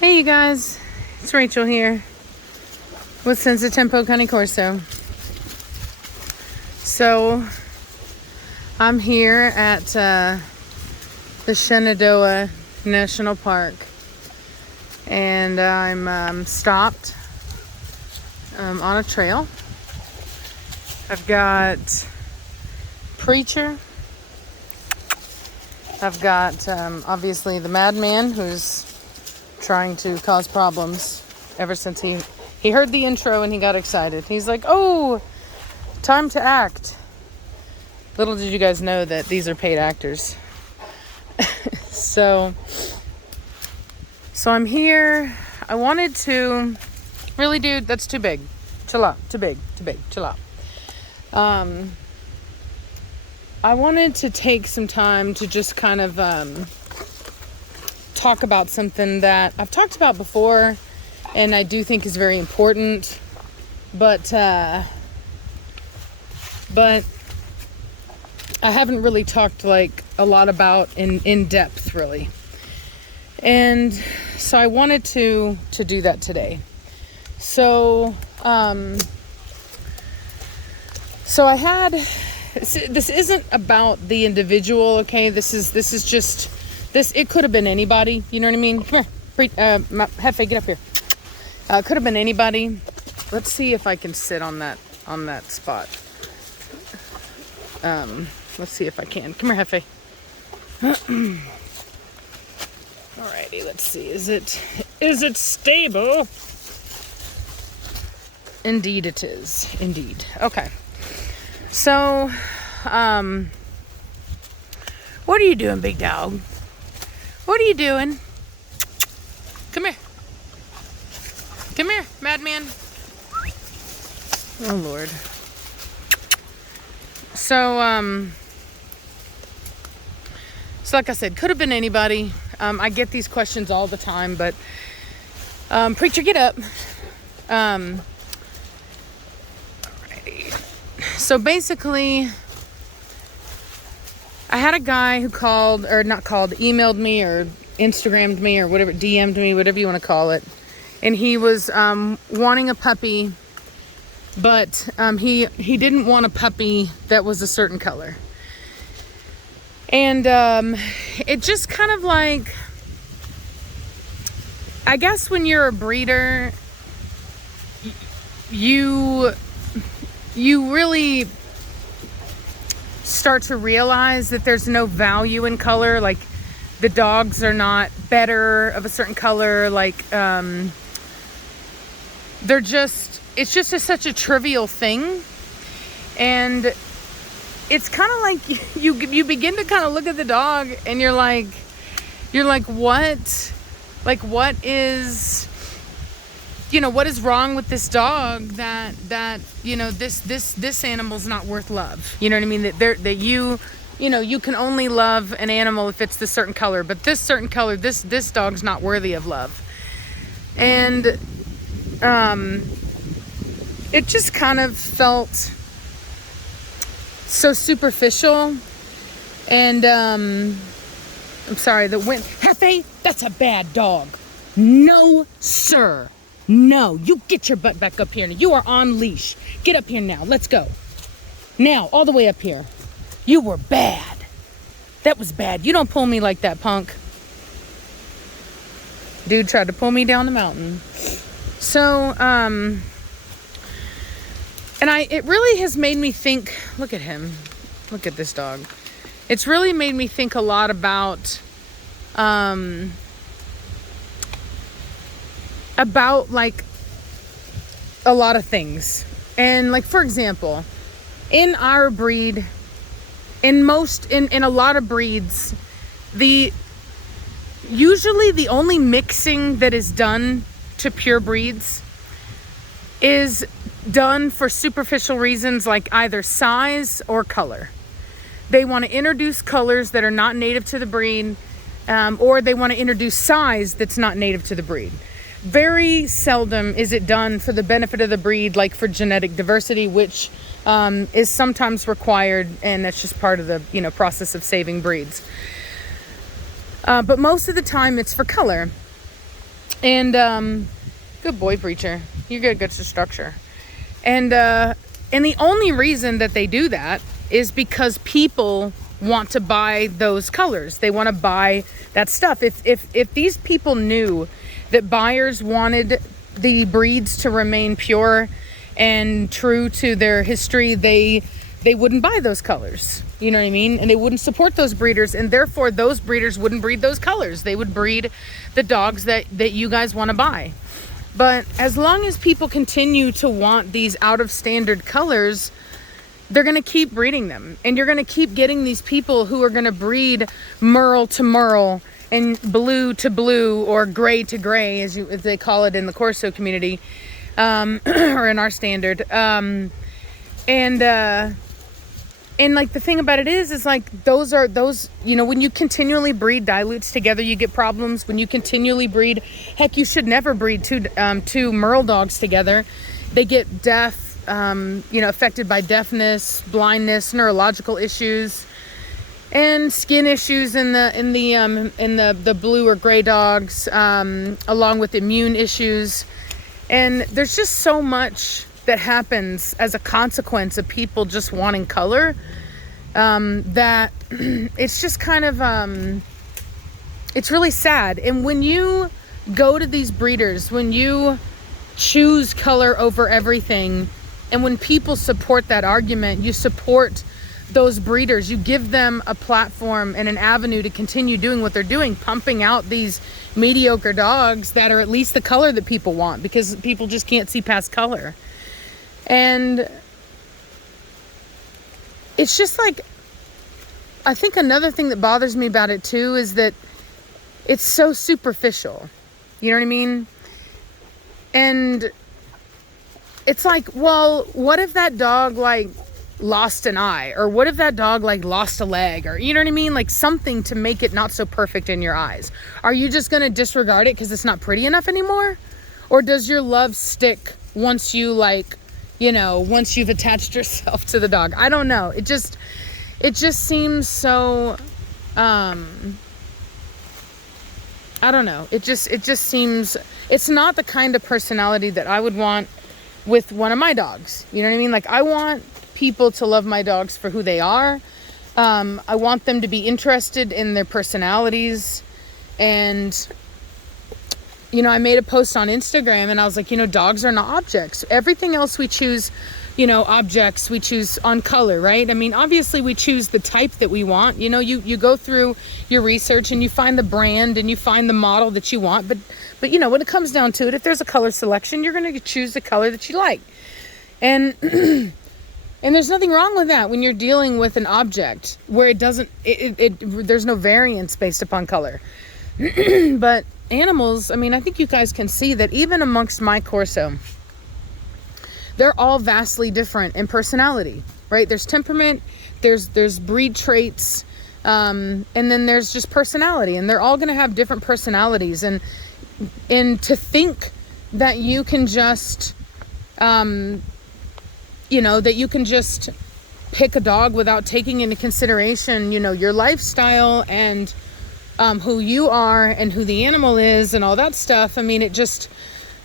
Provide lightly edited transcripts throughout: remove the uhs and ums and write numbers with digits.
Hey you guys, it's Rachel here with Senza Tempo Cane Corso. So I'm here at the Shenandoah National Park, and I'm stopped on a trail. I've got Preacher. I've got obviously the madman who's trying to cause problems ever since he heard the intro and he got excited. He's like, oh, time to act. Little did you guys know that these are paid actors. So I'm here. I wanted to really, dude, that's too big. Chill out. Too big. Chill out. I wanted to take some time to just kind of talk about something that I've talked about before and I do think is very important, but I haven't really talked like a lot about in depth really. And so I wanted to do that today. So I had this isn't about the individual, okay? This is just this. It could have been anybody. You know what I mean? Come here, Hefe, get up here. Could have been anybody. Let's see if I can sit on that spot. Let's see if I can. Come here, Hefe. Alrighty, let's see. Is it stable? Indeed, it is. Indeed. Okay. So, what are you doing, big dog? What are you doing? Come here. Come here, madman. Oh, Lord. So like I said, could have been anybody. I get these questions all the time, but, Preacher, get up. Alrighty. So basically, I had a guy who emailed me or Instagrammed me or whatever, DM'd me, whatever you want to call it. And he was wanting a puppy, but he didn't want a puppy that was a certain color. And it just kind of like, I guess when you're a breeder, you really start to realize that there's no value in color. Like, the dogs are not better of a certain color. Like, it's just such a trivial thing. And it's kind of like you begin to kind of look at the dog and you're like, what? Like, what is wrong with this dog that this animal's not worth love? You know what I mean? That you can only love an animal if it's this certain color, but this certain color, this dog's not worthy of love. And it just kind of felt so superficial. And I'm sorry, the wind. Hefe, that's a bad dog. No, sir. No, you get your butt back up here. You are on leash. Get up here now. Let's go. Now, all the way up here. You were bad. That was bad. You don't pull me like that, punk. Dude tried to pull me down the mountain. So, it really has made me think, look at him. Look at this dog. It's really made me think a lot about like a lot of things. And like, for example, in our breed, in a lot of breeds, usually the only mixing that is done to pure breeds is done for superficial reasons, like either size or color. They want to introduce colors that are not native to the breed, or they want to introduce size that's not native to the breed. Very seldom is it done for the benefit of the breed, like for genetic diversity, which is sometimes required, and that's just part of the process of saving breeds. But most of the time it's for color. And good boy, Preacher. You get good structure. And the only reason that they do that is because people want to buy those colors. They want to buy that stuff. If these people knew that buyers wanted the breeds to remain pure and true to their history, they wouldn't buy those colors. You know what I mean? And they wouldn't support those breeders, and therefore those breeders wouldn't breed those colors. They would breed the dogs that you guys want to buy. But as long as people continue to want these out of standard colors, they're going to keep breeding them. And you're going to keep getting these people who are going to breed Merle to Merle and blue to blue, or gray to gray, as they call it in the Corso community, or in our standard. And like the thing about it is like those, you know, when you continually breed dilutes together, you get problems. When you continually breed, heck, you should never breed two Merle dogs together. They get deaf, you know, affected by deafness, blindness, neurological issues, and skin issues in the blue or gray dogs, along with immune issues. And there's just so much that happens as a consequence of people just wanting color, that it's just kind of, it's really sad. And when you go to these breeders, when you choose color over everything, and when people support that argument, you support those breeders, you give them a platform and an avenue to continue doing what they're doing, pumping out these mediocre dogs that are at least the color that people want, because people just can't see past color. And it's just like, I think another thing that bothers me about it too is that it's so superficial. You know what I mean? And it's like, well, what if that dog like lost an eye? Or what if that dog like lost a leg? Or, you know what I mean? Like something to make it not so perfect in your eyes. Are you just going to disregard it because it's not pretty enough anymore? Or does your love stick once you like, you know, once you've attached yourself to the dog? I don't know. It just seems so, I don't know. It just seems, it's not the kind of personality that I would want with one of my dogs. You know what I mean? Like, I want people to love my dogs for who they are. I want them to be interested in their personalities. And, you know, I made a post on Instagram and I was like, you know, dogs are not objects. Everything else we choose, you know, objects, we choose on color, right? I mean, obviously we choose the type that we want. You know, you go through your research and you find the brand and you find the model that you want. But you know, when it comes down to it, if there's a color selection, you're going to choose the color that you like. And and there's nothing wrong with that when you're dealing with an object where it doesn't, there's no variance based upon color. But animals, I mean, I think you guys can see that even amongst my Corso, they're all vastly different in personality, right? There's temperament, there's breed traits, and then there's just personality, and they're all going to have different personalities. And to think that you can just, you know, that you can just pick a dog without taking into consideration, you know, your lifestyle and who you are and who the animal is and all that stuff. I mean, it just,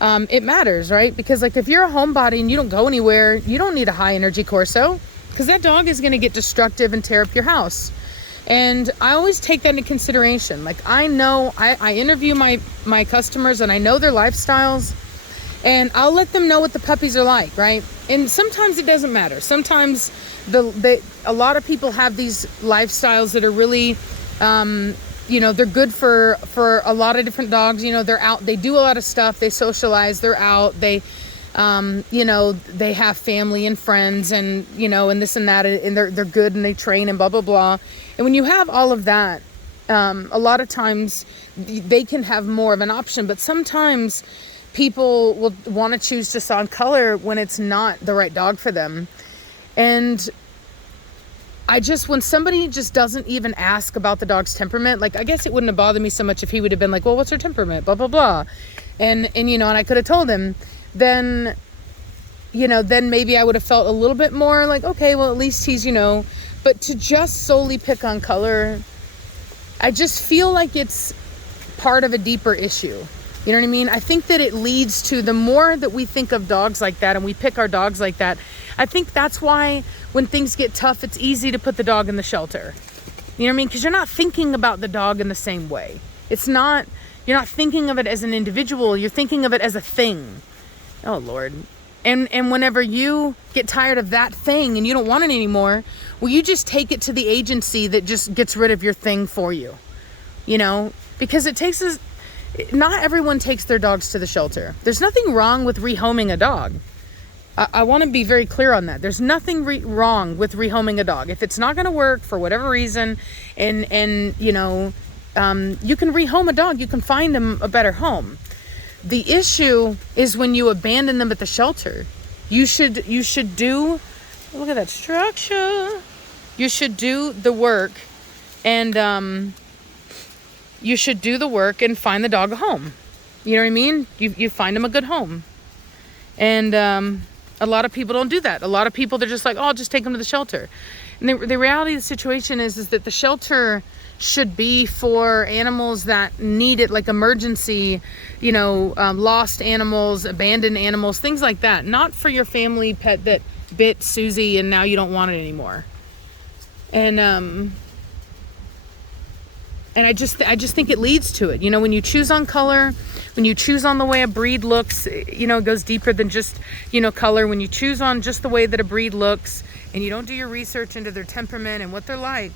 it matters, right? Because like if you're a homebody and you don't go anywhere, you don't need a high energy Corso, because that dog is going to get destructive and tear up your house. And I always take that into consideration. Like, I know, I interview my customers and I know their lifestyles, and I'll let them know what the puppies are like, right? And sometimes it doesn't matter. Sometimes a lot of people have these lifestyles that are really, you know, they're good for a lot of different dogs. You know, they're out, they do a lot of stuff, they socialize, they're out, they, you know, they have family and friends and, you know, and this and that, and they're good and they train and blah, blah, blah. And when you have all of that, a lot of times they can have more of an option, but sometimes people will want to choose just on color when it's not the right dog for them. And when somebody just doesn't even ask about the dog's temperament, like, I guess it wouldn't have bothered me so much if he would have been like, well, what's her temperament? Blah, blah, blah. And, you know, and I could have told him, then, you know, then maybe I would have felt a little bit more like, okay, well, at least he's, you know, but to just solely pick on color, I just feel like it's part of a deeper issue. You know what I mean? I think that it leads to, the more that we think of dogs like that and we pick our dogs like that, I think that's why when things get tough, it's easy to put the dog in the shelter. You know what I mean? Because you're not thinking about the dog in the same way. You're not thinking of it as an individual. You're thinking of it as a thing. Oh, Lord. And whenever you get tired of that thing and you don't want it anymore, well, you just take it to the agency that just gets rid of your thing for you. You know? Because not everyone takes their dogs to the shelter. There's nothing wrong with rehoming a dog. I want to be very clear on that. There's nothing wrong with rehoming a dog. If it's not going to work for whatever reason, and you know, you can rehome a dog. You can find them a better home. The issue is when you abandon them at the shelter. You should do, look at that structure. You should do the work, and you should do the work and find the dog a home. You know what I mean? You find them a good home. And a lot of people don't do that. A lot of people, they're just like, oh, I'll just take them to the shelter. And the reality of the situation is that the shelter should be for animals that need it, like emergency, you know, lost animals, abandoned animals, things like that. Not for your family pet that bit Susie and now you don't want it anymore. And I just think it leads to it. You know, when you choose on color, when you choose on the way a breed looks, you know, it goes deeper than just, you know, color. When you choose on just the way that a breed looks and you don't do your research into their temperament and what they're like,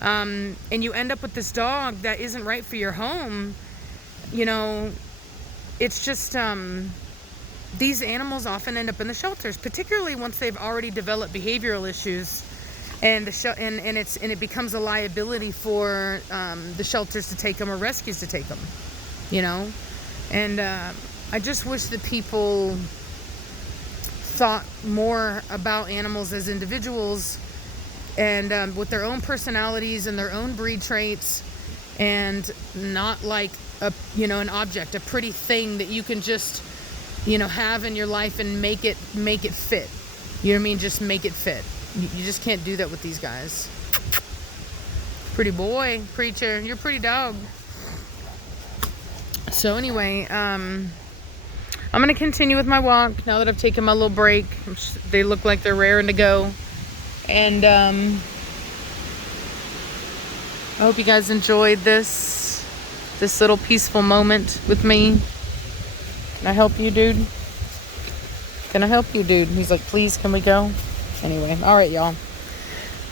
and you end up with this dog that isn't right for your home, you know, it's just, these animals often end up in the shelters, particularly once they've already developed behavioral issues. And it becomes a liability for the shelters to take them or rescues to take them, you know. And I just wish that people thought more about animals as individuals and with their own personalities and their own breed traits, and not like an object, a pretty thing that you can just, you know, have in your life and make it fit. You know what I mean? Just make it fit. You just can't do that with these guys. Pretty boy, preacher, you're a pretty dog. So anyway, I'm going to continue with my walk now that I've taken my little break. They look like they're raring to go. And I hope you guys enjoyed this little peaceful moment with me. Can I help you, dude? Can I help you, dude? He's like, please, can we go? Anyway, all right, y'all.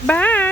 Bye.